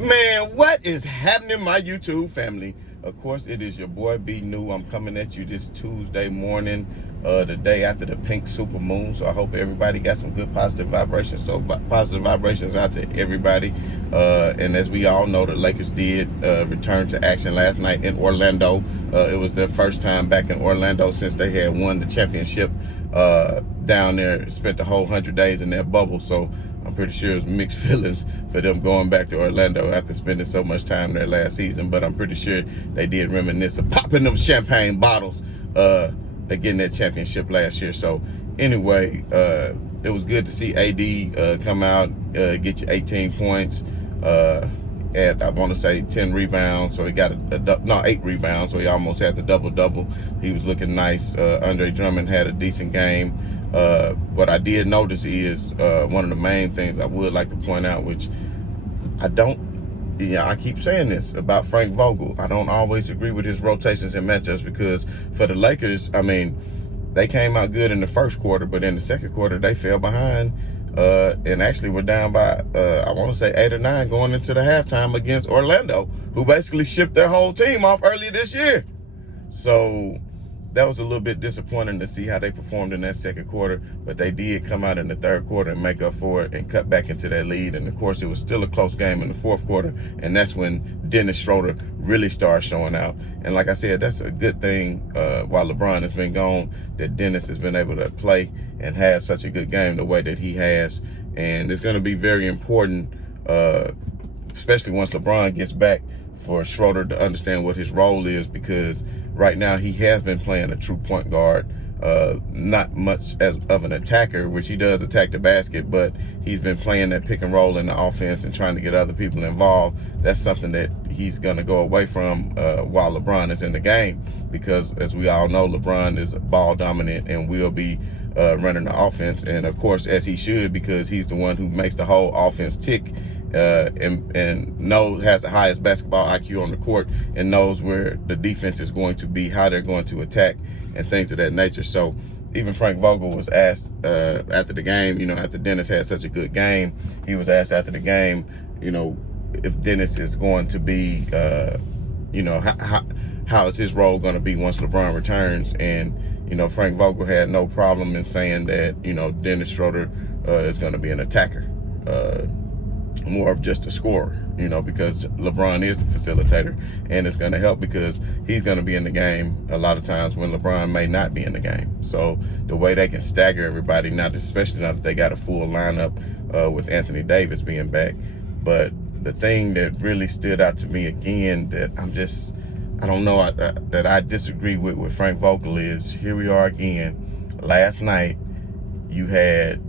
Man, what is happening, my YouTube family? Of course, it is your boy B New. I'm coming at you this Tuesday morning, the day after the pink super moon. So I hope everybody got some good positive vibrations. So positive vibrations out to everybody. And as we all know, the Lakers did return to action last night in Orlando. It was their first time back in Orlando since they had won the championship down there. Spent the whole 100 days in their bubble. So I'm pretty sure it was mixed feelings for them going back to Orlando after spending so much time there last season. But I'm pretty sure they did reminisce of popping them champagne bottles getting that championship last year. So anyway, it was good to see AD come out, get you 18 points, at, I want to say 10 rebounds. So he got 8 rebounds. So he almost had the double-double. He was looking nice. Andre Drummond had a decent game. What I did notice is one of the main things I would like to point out, which I keep saying this about Frank Vogel. I don't always agree with his rotations and matchups because for the Lakers, I mean, they came out good in the first quarter, but in the second quarter, they fell behind and actually were down by, I want to say 8 or 9 going into the halftime against Orlando, who basically shipped their whole team off earlier this year. So that was a little bit disappointing to see how they performed in that second quarter, but they did come out in the third quarter and make up for it and cut back into that lead. And of course, it was still a close game in the fourth quarter, and that's when Dennis Schroeder really started showing out. And like I said, that's a good thing while LeBron has been gone, that Dennis has been able to play and have such a good game the way that he has. And it's going to be very important, especially once LeBron gets back, for Schroeder to understand what his role is, because right now he has been playing a true point guard, not much as of an attacker, which he does attack the basket, but he's been playing that pick and roll in the offense and trying to get other people involved. That's something that he's going to go away from while LeBron is in the game, because as we all know, LeBron is ball dominant and will be running the offense, and of course as he should, because he's the one who makes the whole offense tick. And has the highest basketball IQ on the court and knows where the defense is going to be, how they're going to attack, and things of that nature. So even Frank Vogel was asked after the game, after Dennis had such a good game, he was asked after the game, if Dennis is going to be, how is his role going to be once LeBron returns? And, Frank Vogel had no problem in saying that, Dennis Schroeder is going to be an attacker. More of just a scorer, because LeBron is the facilitator, and it's going to help because he's going to be in the game a lot of times when LeBron may not be in the game. So the way they can stagger everybody, especially now that they got a full lineup with Anthony Davis being back. But the thing that really stood out to me again, that I don't know, that I disagree with Frank Vogel is, here we are again. Last night you had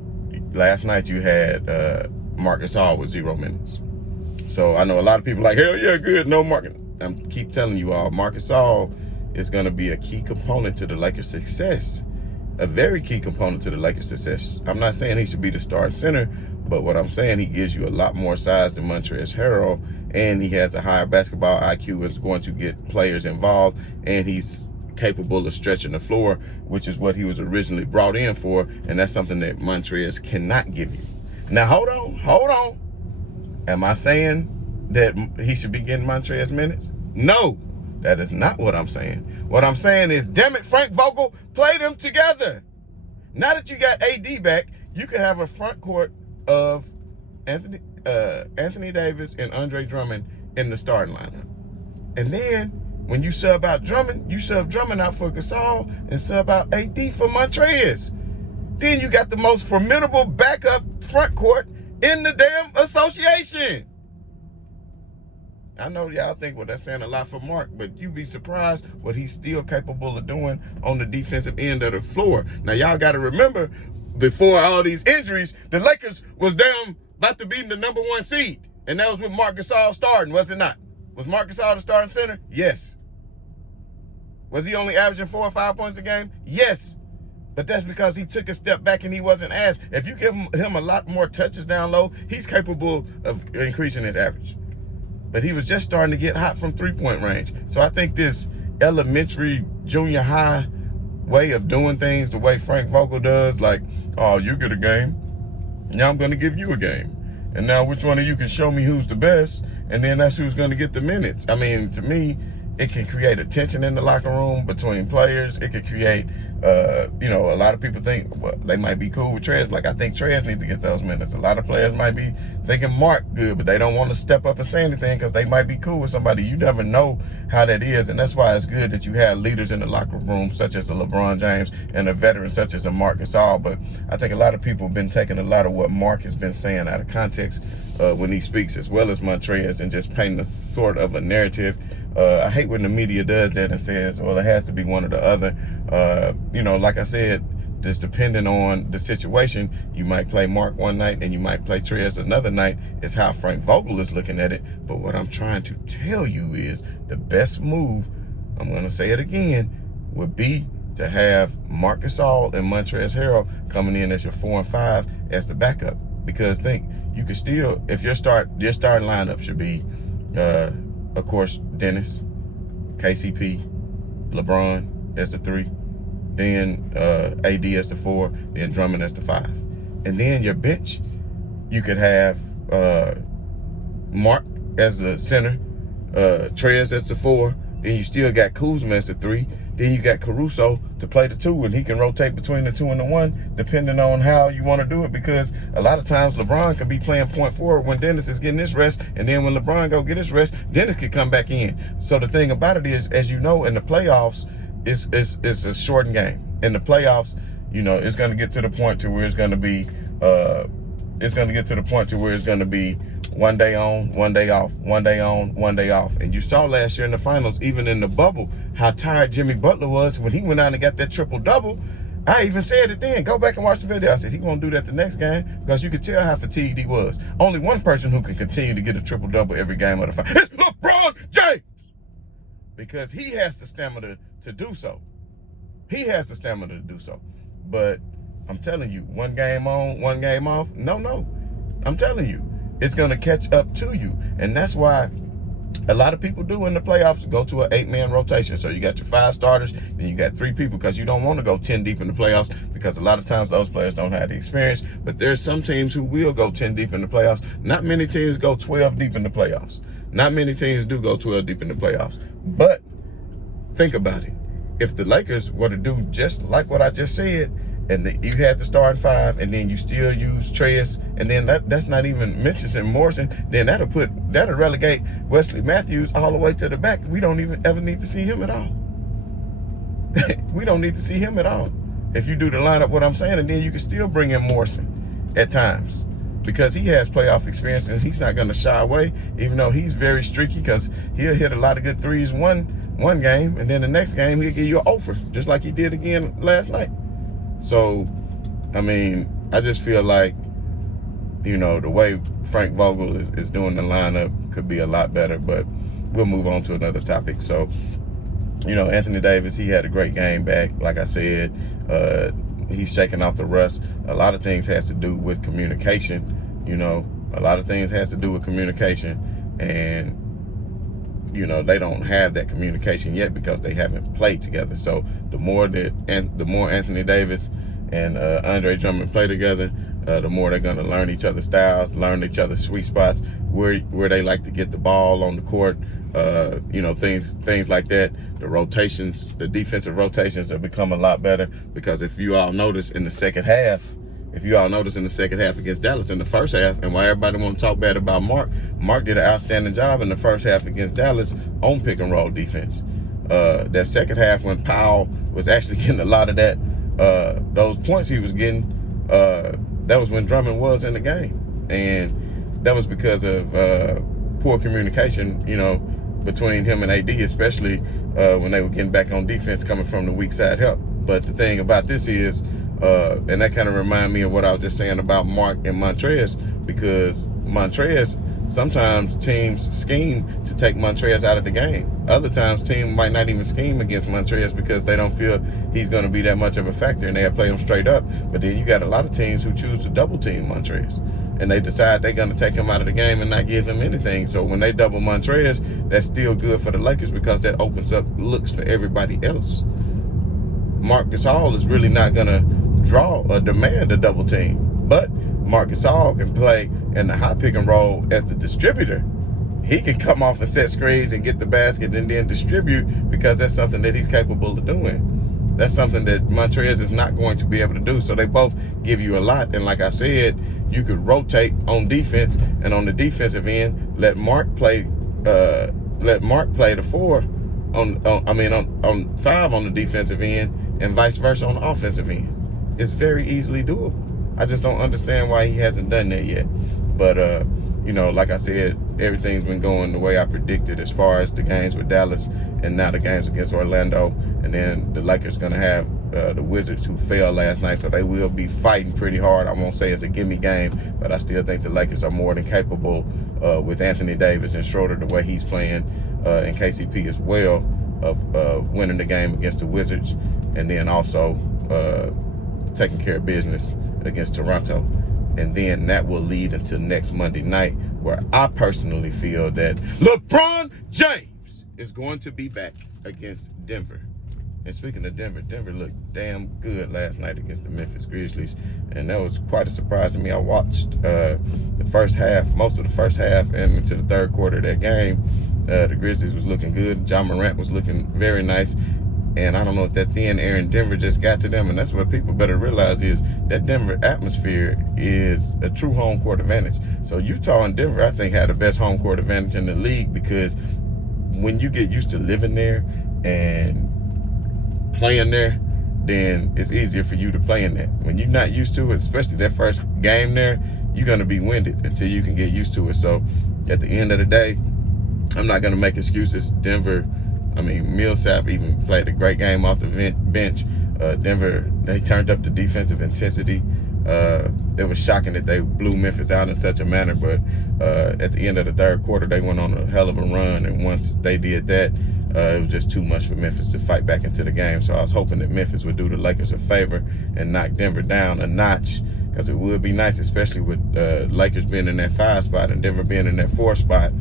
Marc Gasol with 0 minutes. So I know a lot of people like, hell yeah, good, no Marc. I keep telling you all, Marc Gasol is going to be a key component to the Lakers' success, a very key component to the Lakers' success. I'm not saying he should be the starting center, but what I'm saying, he gives you a lot more size than Montrezl Harrell, and he has a higher basketball IQ and is going to get players involved, and he's capable of stretching the floor, which is what he was originally brought in for, and that's something that Montrezl cannot give you. Now, hold on. Am I saying that he should be getting Montrezl minutes? No, that is not what I'm saying. What I'm saying is, damn it, Frank Vogel, play them together. Now that you got AD back, you can have a front court of Anthony Davis and Andre Drummond in the starting lineup. And then when you sub out Drummond, you sub Drummond out for Gasol and sub out AD for Montrezl. Then you got the most formidable backup front court in the damn association. I know y'all think, well, that's saying a lot for Mark, but you'd be surprised what he's still capable of doing on the defensive end of the floor. Now, y'all got to remember, before all these injuries, the Lakers was down about to be the #1 seed. And that was with Marc Gasol starting, was it not? Was Marc Gasol the starting center? Yes. Was he only averaging 4 or 5 points a game? Yes. But that's because he took a step back and he wasn't asked. If you give him a lot more touches down low, he's capable of increasing his average. But he was just starting to get hot from three-point range. So I think this elementary, junior high way of doing things, the way Frank Vogel does, like, oh, you get a game, now I'm going to give you a game. And now which one of you can show me who's the best, and then that's who's going to get the minutes. I mean, to me, it can create a tension in the locker room between players. It could create, a lot of people think, well, they might be cool with Trez. Like, I think Trez needs to get those minutes. A lot of players might be thinking Mark good, but they don't want to step up and say anything because they might be cool with somebody. You never know how that is, and that's why it's good that you have leaders in the locker room, such as a LeBron James, and a veteran such as a Marc Gasol. But I think a lot of people have been taking a lot of what Mark has been saying out of context when he speaks, as well as Montrez, and just painting a sort of a narrative. I hate when the media does that and says, well, it has to be one or the other. Like I said, just depending on the situation, you might play Mark one night and you might play Trez another night. It's how Frank Vogel is looking at it. But what I'm trying to tell you is the best move, I'm going to say it again, would be to have Marc Gasol and Montrezl Harrell coming in as your 4 and 5 as the backup. Because think, you could still, if your starting lineup should be, of course, Dennis, KCP, LeBron as the 3, then AD as the 4, then Drummond as the 5. And then your bench, you could have Mark as the center, Trez as the 4, then you still got Kuzma as the 3, then you got Caruso to play the 2, and he can rotate between the 2 and the 1 depending on how you want to do it, because a lot of times LeBron can be playing point forward when Dennis is getting his rest, and then when LeBron go get his rest, Dennis can come back in. So the thing about it is, as you know, in the playoffs, it's a shortened game. In the playoffs, it's going to get to the point to where it's going to be one day on, one day off, one day on, one day off. And you saw last year in the finals, even in the bubble, how tired Jimmy Butler was when he went out and got that triple-double. I even said it then. Go back and watch the video. I said he won't do that the next game because you could tell how fatigued he was. Only one person who can continue to get a triple-double every game of the finals is LeBron James, because he has the stamina to do so. He has the stamina to do so. But I'm telling you, one game on, one game off, no. I'm telling you, it's going to catch up to you. And that's why a lot of people do in the playoffs go to an 8-man rotation. So you got your 5 starters, and you got 3 people, because you don't want to go 10 deep in the playoffs, because a lot of times those players don't have the experience. But there's some teams who will go 10 deep in the playoffs. Not many teams go 12 deep in the playoffs. Not many teams do go 12 deep in the playoffs. But think about it. If the Lakers were to do just like what I just said, and you had the starting 5, and then you still use Trez, and then that's not even mentioning Morrison, then that'll relegate Wesley Matthews all the way to the back. We don't even ever need to see him at all. We don't need to see him at all. If you do the lineup, what I'm saying, and then you can still bring in Morrison at times, because he has playoff experience, and he's not going to shy away, even though he's very streaky, because he'll hit a lot of good threes one game, and then the next game he'll give you an offer, just like he did again last night. So, I mean, I just feel like, the way Frank Vogel is doing the lineup could be a lot better, but we'll move on to another topic. So, Anthony Davis, he had a great game back. Like I said, he's shaking off the rust. A lot of things has to do with communication, a lot of things has to do with communication, and they don't have that communication yet because they haven't played together. So the more Anthony Davis and Andre Drummond play together, the more they're going to learn each other's styles, learn each other's sweet spots, where they like to get the ball on the court, things like that. The rotations, the defensive rotations have become a lot better, because if you all notice in the second half against Dallas, in the first half, and why everybody want to talk bad about Mark did an outstanding job in the first half against Dallas on pick and roll defense. That second half, when Powell was actually getting a lot of those points he was getting, that was when Drummond was in the game. And that was because of poor communication, between him and AD, especially when they were getting back on defense coming from the weak side help. But the thing about this is, and that kind of remind me of what I was just saying about Mark and Montrez, because Montrez, sometimes teams scheme to take Montrez out of the game. Other times teams might not even scheme against Montrez because they don't feel he's going to be that much of a factor, and they'll play him straight up. But then you got a lot of teams who choose to double team Montrez, and they decide they're going to take him out of the game and not give him anything. So when they double Montrez, that's still good for the Lakers, because that opens up looks for everybody else. Marc Gasol is really not going to draw or demand a double team, but Marc Gasol can play in the high pick and roll as the distributor. he can come off and set screens and get the basket and then distribute, because that's something that he's capable of doing. That's something that Montrez is not going to be able to do. So they both give you a lot. And like I said, you could rotate on defense, and on the defensive end, let Mark play the 4 on 5 on the defensive end, and vice versa on the offensive end. It's very easily doable. I just don't understand why he hasn't done that yet. But you know, like I said, everything's been going the way I predicted as far as the games with Dallas and now the games against Orlando. And then the Lakers going to have the Wizards, who fell last night, so they will be fighting pretty hard. I won't say it's a gimme game, but I still think the Lakers are more than capable with Anthony Davis and Schroeder the way he's playing, and KCP as well, of winning the game against the Wizards, and then also taking care of business against Toronto. And then that will lead into next Monday night, where I personally feel that LeBron James is going to be back against Denver. And speaking of Denver, Denver looked damn good last night against the Memphis Grizzlies. And that was quite a surprise to me. I watched the first half, most of the first half, and into the third quarter of that game. The Grizzlies was looking good. John Morant was looking very nice. And I don't know if that thin air in Denver just got to them. And that's what people better realize, is that Denver atmosphere is a true home court advantage. So Utah and Denver, I think, had the best home court advantage in the league, because when you get used to living there and playing there, then it's easier for you to play in that. When you're not used to it, especially that first game there, you're going to be winded until you can get used to it. So at the end of the day, I'm not going to make excuses. Denver, Millsap even played a great game off the bench. Denver, they turned up the defensive intensity. It was shocking that they blew Memphis out in such a manner, but at the end of the third quarter, they went on a hell of a run, and once they did that, it was just too much for Memphis to fight back into the game. So I was hoping that Memphis would do the Lakers a favor and knock Denver down a notch, because it would be nice, especially with Lakers being in that 5 spot and Denver being in that 4 spot.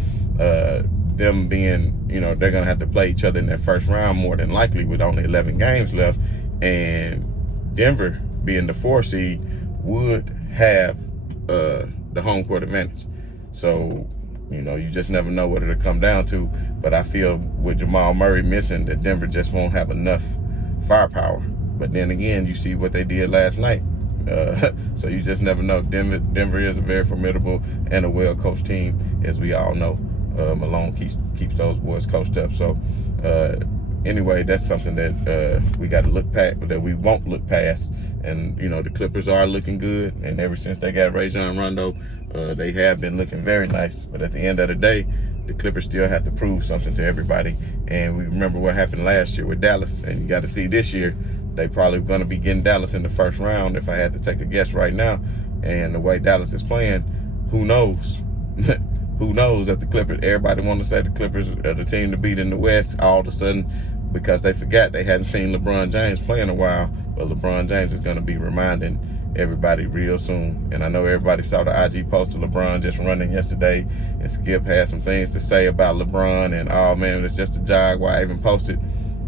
Them being, they're going to have to play each other in that first round more than likely, with only 11 games left. And Denver, being the 4 seed, would have the home court advantage. So, you just never know what it'll come down to. But I feel with Jamal Murray missing, that Denver just won't have enough firepower. But then again, you see what they did last night. So you just never know. Denver is a very formidable and a well-coached team, as we all know. Malone keeps those boys coached up. So anyway, that's something that we got to look past, that we won't look past. And the Clippers are looking good, and ever since they got Rajon Rondo, they have been looking very nice. But at the end of the day, the Clippers still have to prove something to everybody. And we remember what happened last year with Dallas, and you got to see this year, they probably going to be getting Dallas in the first round, if I had to take a guess right now. And the way Dallas is playing, who knows? Who knows if the Clippers, everybody want to say the Clippers are the team to beat in the West all of a sudden, because they forgot they hadn't seen LeBron James play in a while. But LeBron James is going to be reminding everybody real soon. And I know everybody saw the IG post of LeBron just running yesterday, and Skip had some things to say about LeBron, and oh man, it's just a jog. Why I even posted?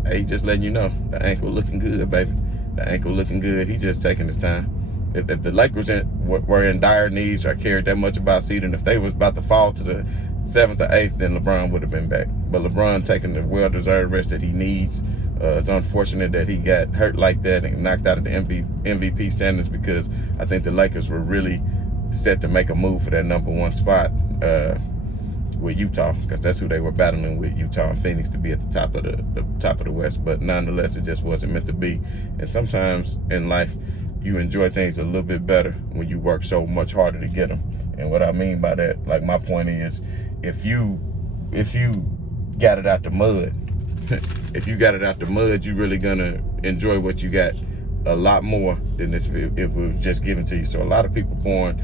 Hey, just letting you know, the ankle looking good, baby. The ankle looking good. He just taking his time. If the Lakers were in dire needs or cared that much about seeding, if they was about to fall to the 7th or 8th, then LeBron would have been back. But LeBron taking the well-deserved rest that he needs. It's unfortunate that he got hurt like that and knocked out of the MVP standings, because I think the Lakers were really set to make a move for that #1 spot with Utah, because that's who they were battling with, Utah and Phoenix, to be at the top of the West. But nonetheless, it just wasn't meant to be. And sometimes in life, you enjoy things a little bit better when you work so much harder to get them. And what I mean by that, like, my point is, if you got it out the mud, if you got it out the mud, you're really gonna enjoy what you got a lot more than if it was just given to you. So a lot of people born,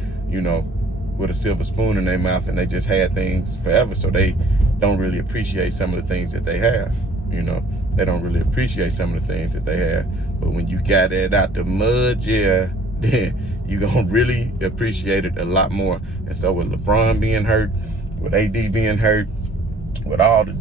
with a silver spoon in their mouth, and they just had things forever, so they don't really appreciate some of the things that they have. They don't really appreciate some of the things that they have. But when you got it out the mud, yeah, then you're going to really appreciate it a lot more. And so with LeBron being hurt, with AD being hurt, with all the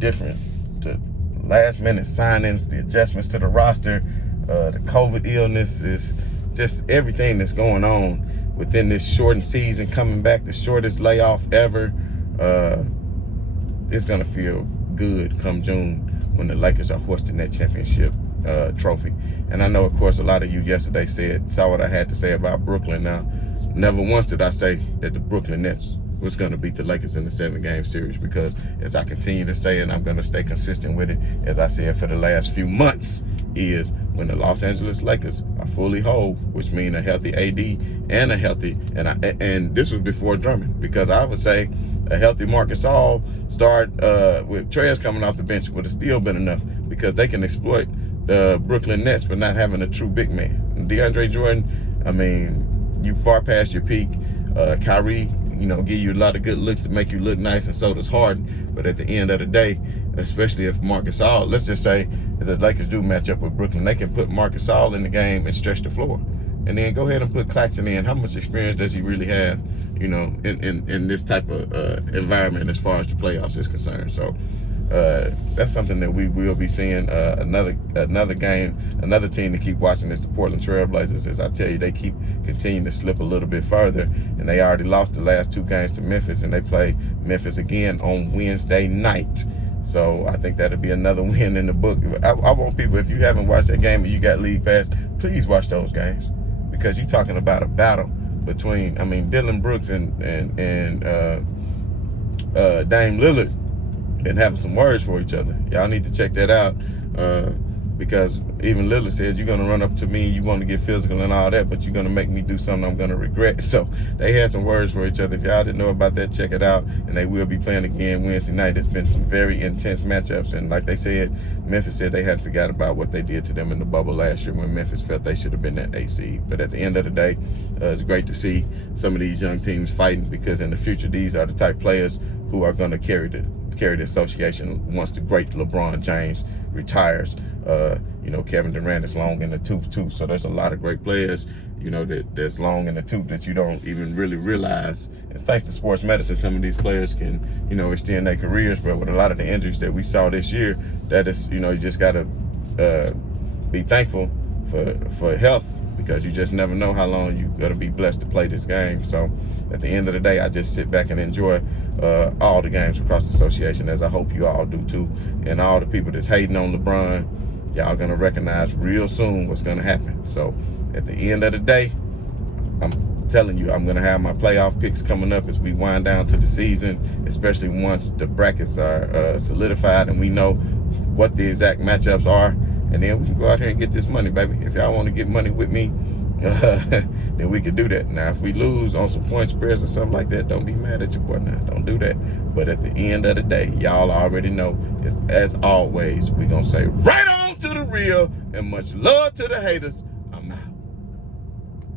last-minute signings, the adjustments to the roster, the COVID illness, is just everything that's going on within this shortened season, coming back, the shortest layoff ever. it's gonna feel good come June when the Lakers are hoisting that championship trophy. And I know, of course, a lot of you yesterday saw what I had to say about Brooklyn. Now, never once did I say that the Brooklyn Nets was going to beat the Lakers in the 7-game series, because as I continue to say, and I'm going to stay consistent with it, as I said for the last few months, is when the Los Angeles Lakers are fully whole, which means a healthy AD and a healthy, and this was before Drummond, because I would say a healthy Marcus All start with Trez coming off the bench would have still been enough, because they can exploit the Brooklyn Nets for not having a true big man. And DeAndre Jordan, I mean, you far past your peak. Kyrie, give you a lot of good looks to make you look nice, and so does Harden. But at the end of the day, especially if Marcus All, let's just say if the Lakers do match up with Brooklyn, they can put Marcus All in the game and stretch the floor. And then go ahead and put Claxton in. How much experience does he really have, in this type of environment as far as the playoffs is concerned? So that's something that we will be seeing. Another game, another team to keep watching is the Portland Trail Blazers. As I tell you, they keep continuing to slip a little bit further, and they already lost the last 2 games to Memphis, and they play Memphis again on Wednesday night. So I think that'll be another win in the book. I want people, if you haven't watched that game and you got League Pass, please watch those games, because you're talking about a battle between, Dylan Brooks and Dame Lillard, and having some words for each other. Y'all need to check that out, because even Lillard says, you're going to run up to me, you want to get physical and all that, but you're going to make me do something I'm going to regret. So they had some words for each other. If y'all didn't know about that, check it out. And they will be playing again Wednesday night. It's been some very intense matchups. And like they said, Memphis said they hadn't forgot about what they did to them in the bubble last year, when Memphis felt they should have been that 8 seed. But at the end of the day, it's great to see some of these young teams fighting, because in the future, these are the type players who are going to carry the association once the great LeBron James retires. Kevin Durant is long in the tooth too. So there's a lot of great players, that's long in the tooth that you don't even really realize. And thanks to sports medicine, some of these players can, extend their careers. But with a lot of the injuries that we saw this year, that is, you just got to be thankful for health, because you just never know how long you're going to be blessed to play this game. So at the end of the day, I just sit back and enjoy all the games across the association, as I hope you all do too. And all the people that's hating on LeBron, y'all going to recognize real soon what's going to happen. So at the end of the day, I'm telling you, I'm going to have my playoff picks coming up as we wind down to the season, especially once the brackets are solidified and we know what the exact matchups are. And then we can go out here and get this money, baby. If y'all want to get money with me, then we can do that. Now, if we lose on some point spreads or something like that, don't be mad at your boy now. Don't do that. But at the end of the day, y'all already know, as always, we're going to say right on to the real, and much love to the haters.